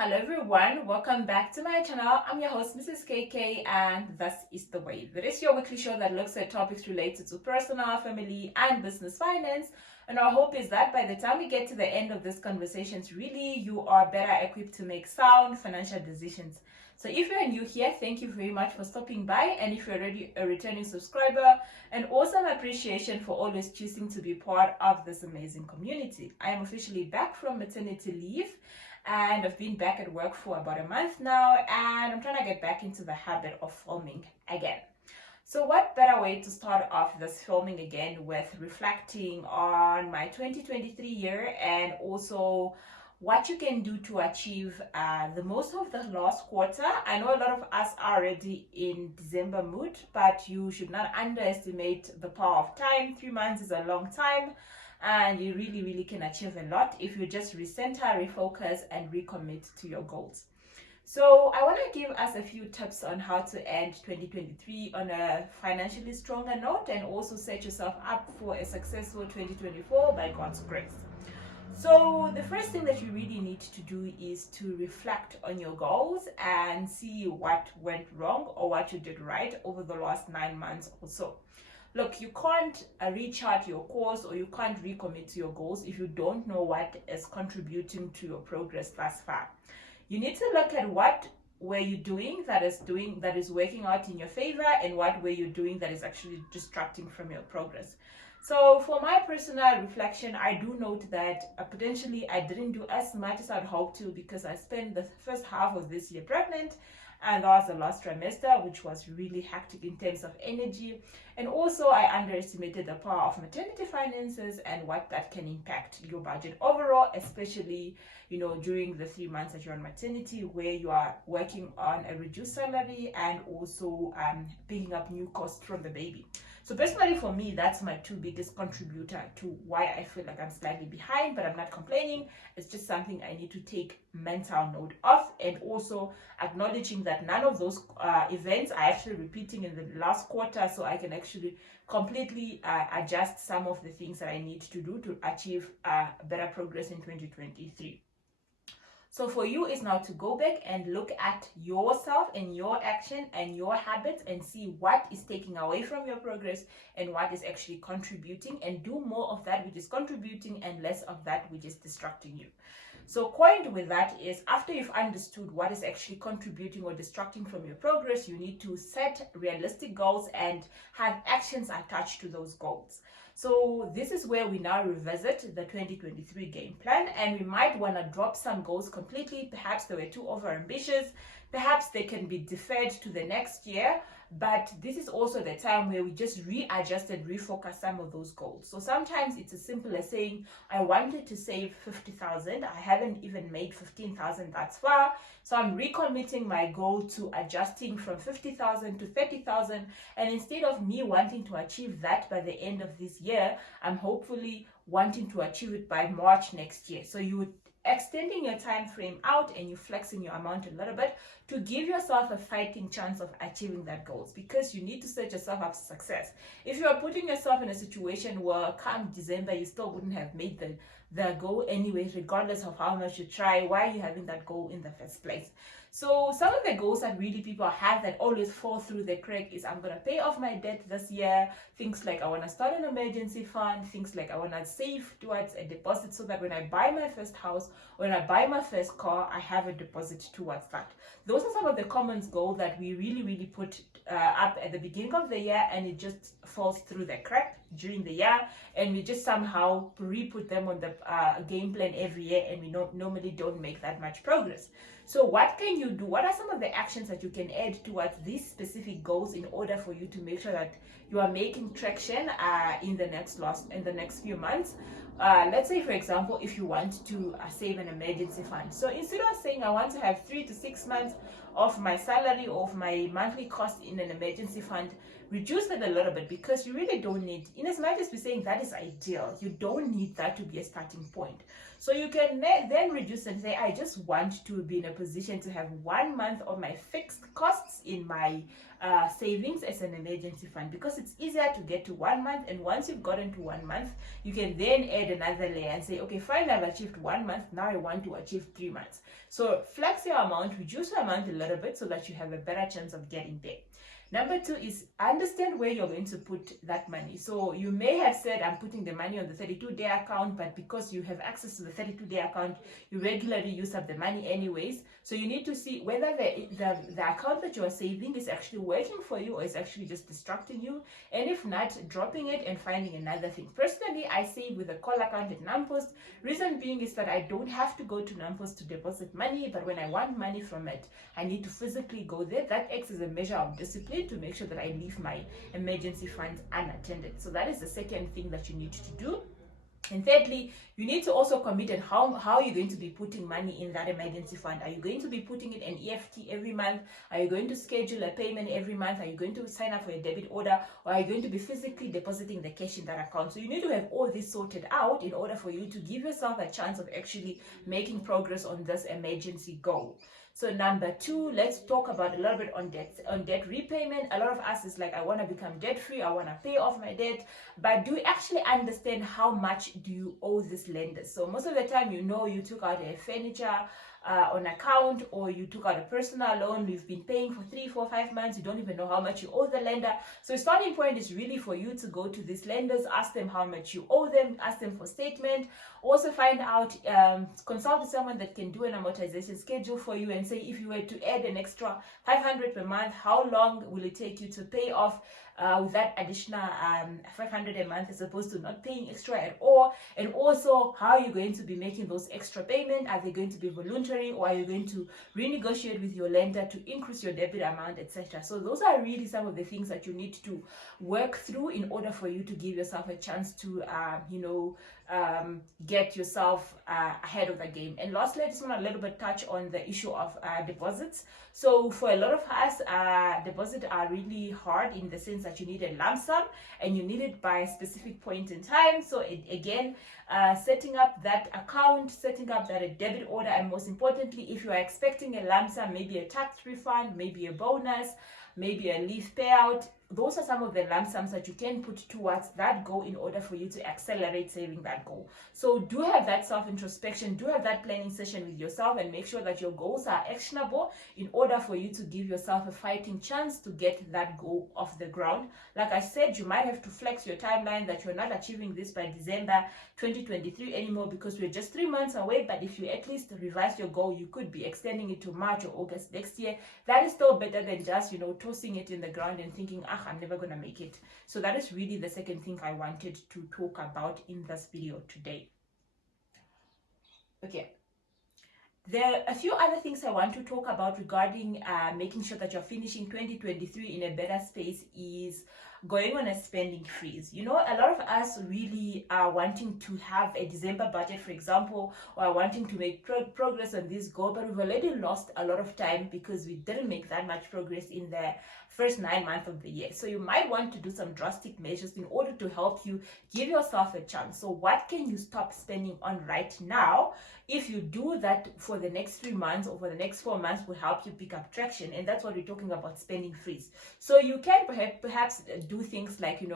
Hello everyone, welcome back to my channel. I'm your host Mrs. KK and this is The Wave. It is your weekly show that looks at topics related to personal, family and business finance. And our hope is that by the time we get to the end of this conversation, really you are better equipped to make sound financial decisions. So if you're new here, thank you very much for stopping by, and if you're already a returning subscriber, and awesome appreciation for always choosing to be part of this amazing community. I am officially back from maternity leave and I've been back at work for about a month now, and I'm trying to get back into the habit of filming again. So what better way to start off this filming again with reflecting on my 2023 year and also what you can do to achieve the most of the last quarter. I know a lot of us are already in December mood, but you should not underestimate the power of time. 3 months is a long time, and you really can achieve a lot if you just recenter, refocus and recommit to your goals. So I want to give us a few tips on how to end 2023 on a financially stronger note and also set yourself up for a successful 2024 by God's grace. So the first thing that you really need to do is to reflect on your goals and see what went wrong or what you did right over the last 9 months or so. Look, you can't rechart your course or you can't recommit to your goals if you don't know what is contributing to your progress thus far. You need to look at what were you doing that is working out in your favor, and what were you doing that is actually distracting from your progress. So for my personal reflection, I do note that potentially I didn't do as much as I'd hoped to, because I spent the first half of this year pregnant, and that was the last trimester, which was really hectic in terms of energy. And also I underestimated the power of maternity finances and what that can impact your budget overall, especially during the 3 months that you're on maternity, where you are working on a reduced salary and also picking up new costs from the baby. So personally for me, that's my two biggest contributor to why I feel like I'm slightly behind, but I'm not complaining. It's just something I need to take mental note of, and also acknowledging that none of those events are actually repeating in the last quarter, so I can actually completely adjust some of the things that I need to do to achieve better progress in 2023. So for you is now to go back and look at yourself and your action and your habits and see what is taking away from your progress and what is actually contributing, and do more of that which is contributing and less of that which is distracting you. So coined with that is, after you've understood what is actually contributing or distracting from your progress, you need to set realistic goals and have actions attached to those goals. So this is where we now revisit the 2023 game plan, and we might want to drop some goals completely. Perhaps they were too over ambitious, perhaps they can be deferred to the next year, but this is also the time where we just readjust and refocus some of those goals. So sometimes it's as simple as saying, I wanted to save 50,000, I haven't even made 15,000 thus far, so I'm recommitting my goal to adjusting from 50,000 to 30,000, and instead of me wanting to achieve that by the end of this year, I'm hopefully wanting to achieve it by March next year. So you extending your time frame out and you flexing your amount a little bit to give yourself a fighting chance of achieving that goals, because you need to set yourself up for success. If you are putting yourself in a situation where come December you still wouldn't have made the goal anyway, regardless of how much you try, why are you having that goal in the first place? So some of the goals that really people have that always fall through the crack is, I'm going to pay off my debt this year. Things like I want to start an emergency fund, things like I want to save towards a deposit so that when I buy my first house, when I buy my first car, I have a deposit towards that. Those are some of the common goals that we really put up at the beginning of the year, and it just falls through the crack during the year, and we just somehow re-put them on the game plan every year, and we normally don't make that much progress. So what can you do? What are some of the actions that you can add towards these specific goals in order for you to make sure that you are making traction in the next few months? Let's say, for example, if you want to save an emergency fund. So instead of saying I want to have 3 to 6 months of my salary or of my monthly cost in an emergency fund, reduce that a little bit, because you really don't need, in as much as we're saying that is ideal, you don't need that to be a starting point. So you can then reduce and say, I just want to be in a position to have 1 month of my fixed costs in my savings as an emergency fund, because it's easier to get to 1 month. And once you've gotten to 1 month, you can then add another layer and say, okay, fine, I've achieved 1 month, now I want to achieve 3 months. So flex your amount, reduce your amount a little bit so that you have a better chance of getting there. Number 2 is understand where you're going to put that money. So you may have said, I'm putting the money on the 32-day account, but because you have access to the 32-day account, you regularly use up the money anyways. So you need to see whether the account that you are saving is actually working for you or is actually just distracting you. And if not, dropping it and finding another thing. Personally, I save with a call account at NamPost. Reason being is that I don't have to go to NamPost to deposit money, but when I want money from it, I need to physically go there. That acts as a measure of discipline to make sure that I leave my emergency funds unattended. So that is the second thing that you need to do. And thirdly, you need to also commit on how you're going to be putting money in that emergency fund. Are you going to be putting it in EFT every month? Are you going to schedule a payment every month? Are you going to sign up for a debit order? Or are you going to be physically depositing the cash in that account? So you need to have all this sorted out in order for you to give yourself a chance of actually making progress on this emergency goal. So number 2, let's talk about a little bit on debt repayment. A lot of us is like, I want to become debt free, I want to pay off my debt, but do you actually understand how much do you owe this lender? So most of the time, you took out a furniture on account, or you took out a personal loan, you've been paying for 3, 4, 5 months, you don't even know how much you owe the lender. So a starting point is really for you to go to these lenders, ask them how much you owe them, ask them for statement, also find out, consult with someone that can do an amortization schedule for you and say, if you were to add an extra 500 per month, how long will it take you to pay off with that additional 500 a month, as opposed to not paying extra at all? And also, how are you going to be making those extra payments? Are they going to be voluntary, or are you going to renegotiate with your lender to increase your debit amount, etc.? So those are really some of the things that you need to work through in order for you to give yourself a chance to get yourself ahead of the game. And lastly, I just want to a little bit touch on the issue of deposits. So for a lot of us, deposits are really hard in the sense that you need a lump sum and you need it by a specific point in time. So again, setting up that account, setting up that debit order, and most importantly, if you are expecting a lump sum, maybe a tax refund, maybe a bonus, maybe a leave payout, those are some of the lump sums that you can put towards that goal in order for you to accelerate saving that goal. So do have that self-introspection, do have that planning session with yourself, and make sure that your goals are actionable in order for you to give yourself a fighting chance to get that goal off the ground. Like I said, you might have to flex your timeline that you're not achieving this by December 2023 anymore because we're just 3 months away. But if you at least revise your goal, you could be extending it to March or August next year. That is still better than just, tossing it in the ground and thinking, I'm never gonna make it. So that is really the second thing I wanted to talk about in this video today. Okay, there are a few other things I want to talk about regarding making sure that you're finishing 2023 in a better space is going on a spending freeze. A lot of us really are wanting to have a December budget, for example, or wanting to make progress on this goal, but we've already lost a lot of time because we didn't make that much progress in the first 9 months of the year. So you might want to do some drastic measures in order to help you give yourself a chance. So what can you stop spending on right now? If you do that for the next 3 months or for the next 4 months, will help you pick up traction. And that's what we're talking about, spending freeze. So you can perhaps do things like,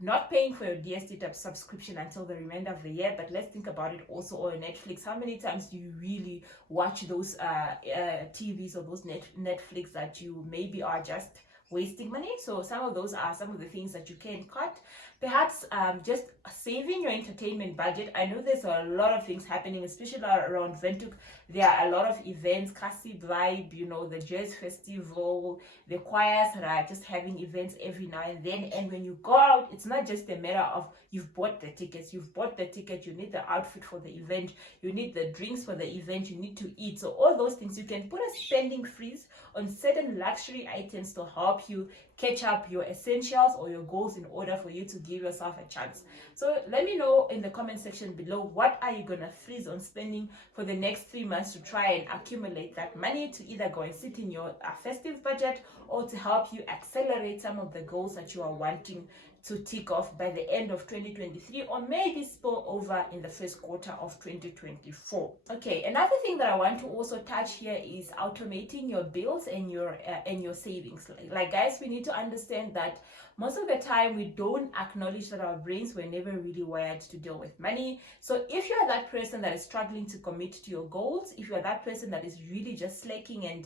not paying for your DStv subscription until the remainder of the year. But let's think about it also on Netflix. How many times do you really watch those TVs or those Netflix that you maybe are just wasting money? So some of those are some of the things that you can cut. Perhaps just saving your entertainment budget. I know there's a lot of things happening, especially around Windhoek. There are a lot of events, Kasi Vibe, the Jazz Festival, the choirs that are just having events every now and then. And when you go out, it's not just a matter of you've bought the tickets. You've bought the ticket, you need the outfit for the event, you need the drinks for the event, you need to eat. So all those things, you can put a spending freeze on certain luxury items to help you catch up your essentials or your goals in order for you to give yourself a chance. So let me know in the comment section below, what are you gonna freeze on spending for the next 3 months to try and accumulate that money to either go and sit in your festive budget or to help you accelerate some of the goals that you are wanting to tick off by the end of 2023, or maybe spill over in the first quarter of 2024. Okay, another thing that I want to also touch here is automating your bills and your savings. Like guys, we need to understand that most of the time we don't acknowledge that our brains were never really wired to deal with money. So if you're that person that is struggling to commit to your goals, if you're that person that is really just slacking and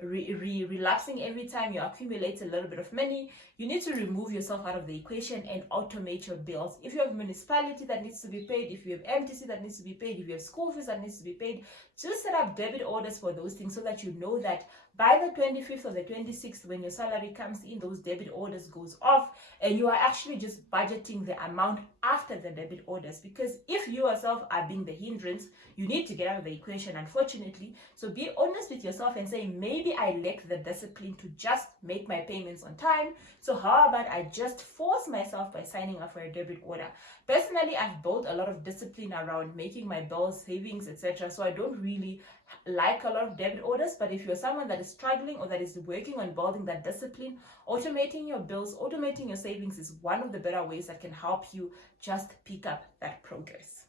relapsing every time you accumulate a little bit of money, you need to remove yourself out of the equation and automate your bills. If you have municipality that needs to be paid, if you have MTC that needs to be paid, if you have school fees that needs to be paid, just set up debit orders for those things so that you know that by the 25th or the 26th, when your salary comes in, those debit orders goes off, and you are actually just budgeting the amount after the debit orders. Because if you yourself are being the hindrance, you need to get out of the equation, unfortunately. So be honest with yourself and say, maybe I lack the discipline to just make my payments on time. So how about I just force myself by signing up for a debit order? Personally, I've built a lot of discipline around making my bills, savings, etc. So I don't really like a lot of debit orders. But if you're someone that is struggling or that is working on building that discipline, automating your bills, automating your savings is one of the better ways that can help you just pick up that progress.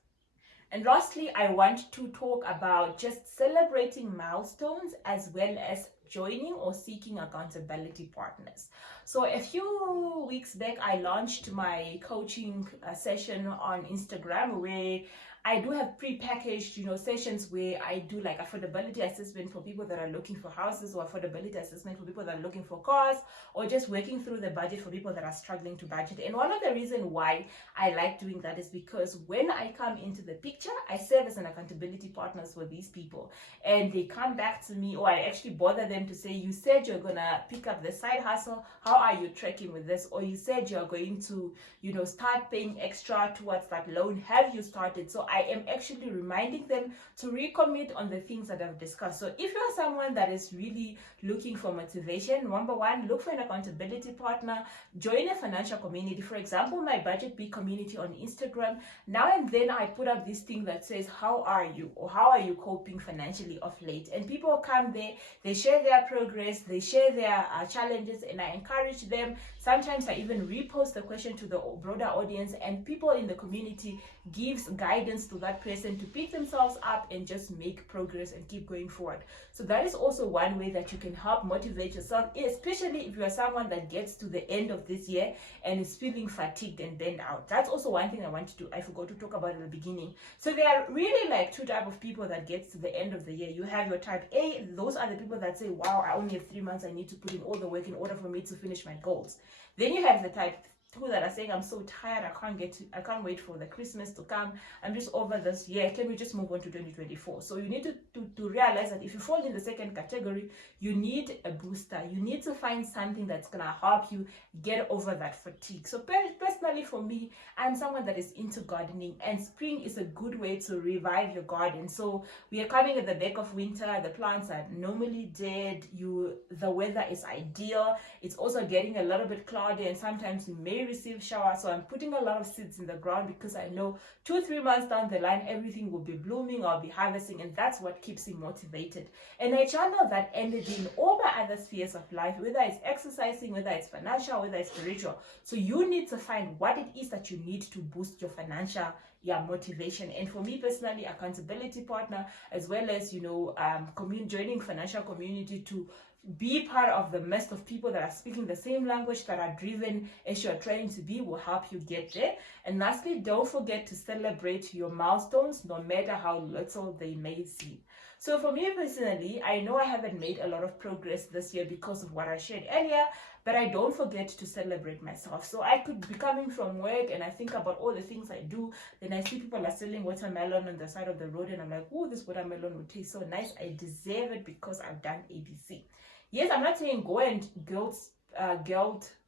And lastly, I want to talk about just celebrating milestones as well as joining or seeking accountability partners. So a few weeks back, I launched my coaching session on Instagram, where I do have pre-packaged, sessions where I do like affordability assessment for people that are looking for houses, or affordability assessment for people that are looking for cars, or just working through the budget for people that are struggling to budget. And one of the reasons why I like doing that is because when I come into the picture, I serve as an accountability partner for these people, and they come back to me, or I actually bother them to say, you said you're gonna pick up the side hustle, how are you tracking with this? Or you said you're going to, start paying extra towards that loan, have you started? So I am actually reminding them to recommit on the things that I've discussed. So if you're someone that is really looking for motivation, number one, look for an accountability partner, join a financial community. For example, my Budget Bee community on Instagram. Now and then I put up this thing that says, how are you, or how are you coping financially of late? And people come there, they share their progress, they share their challenges, and I encourage them. Sometimes I even repost the question to the broader audience, and people in the community gives guidance to that person to pick themselves up and just make progress and keep going forward. So that is also one way that you can help motivate yourself, especially if you are someone that gets to the end of this year and is feeling fatigued and burned out. That's also one thing I forgot to talk about at the beginning. So there are really like two types of people that gets to the end of the year. You have your type A, those are the people that say, wow, I only have 3 months, I need to put in all the work in order for me to finish my goals. Then you have the type 2 that are saying, I'm so tired, I can't wait for the Christmas to come, I'm just over this year, can we just move on to 2024? So you need to realize that if you fall in the second category, you need a booster. You need to find something that's gonna help you get over that fatigue. So personally for me, I'm someone that is into gardening, and spring is a good way to revive your garden. So we are coming at the back of winter, the plants are normally dead, the weather is ideal, it's also getting a little bit cloudy, and sometimes you may receive showers. So I'm putting a lot of seeds in the ground because I know 2-3 months down the line everything will be blooming, I'll be harvesting, and that's what keeps me motivated. And I channel that energy in all my other spheres of life, whether it's exercising, whether it's financial, whether it's spiritual. So you need to find what it is that you need to boost your financial motivation. And for me personally, accountability partner, as well as joining financial community to be part of the midst of people that are speaking the same language, that are driven as you're trying to be, will help you get there. And lastly, don't forget to celebrate your milestones, no matter how little they may seem. So for me personally, I know I haven't made a lot of progress this year because of what I shared earlier, but I don't forget to celebrate myself. So I could be coming from work and I think about all the things I do, then I see people are selling watermelon on the side of the road, and I'm like, oh, this watermelon would taste so nice, I deserve it because I've done ABC. Yes, I'm not saying go and guilt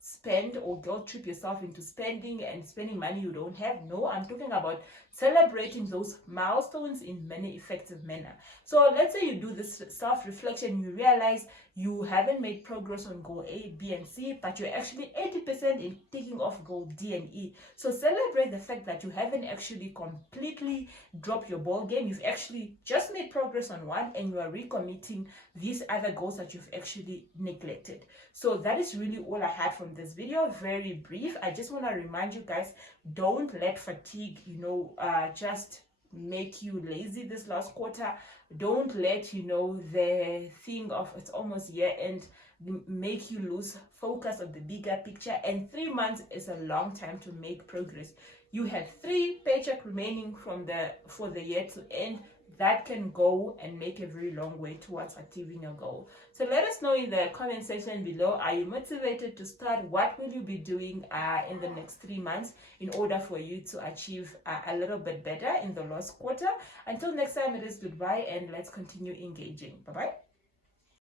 spend or guilt trip yourself into spending money you don't have. No, I'm talking about celebrating those milestones in many effective manner. So let's say you do this self-reflection, you realize you haven't made progress on goal A, B, and C, but you're actually 80% in taking off goal D and E. So celebrate the fact that you haven't actually completely dropped your ball game. You've actually just made progress on one, and you are recommitting these other goals that you've actually neglected. So that is really all I had from from this video. Very brief. I just want to remind you guys, don't let fatigue, just make you lazy this last quarter. Don't let, the thing of it's almost year end make you lose focus of the bigger picture. And 3 months is a long time to make progress. You have 3 paycheck remaining for the year to end. That can go and make a very long way towards achieving your goal. So let us know in the comment section below, are you motivated to start? What will you be doing in the next 3 months in order for you to achieve a little bit better in the last quarter? Until next time, it is goodbye, and let's continue engaging. Bye bye.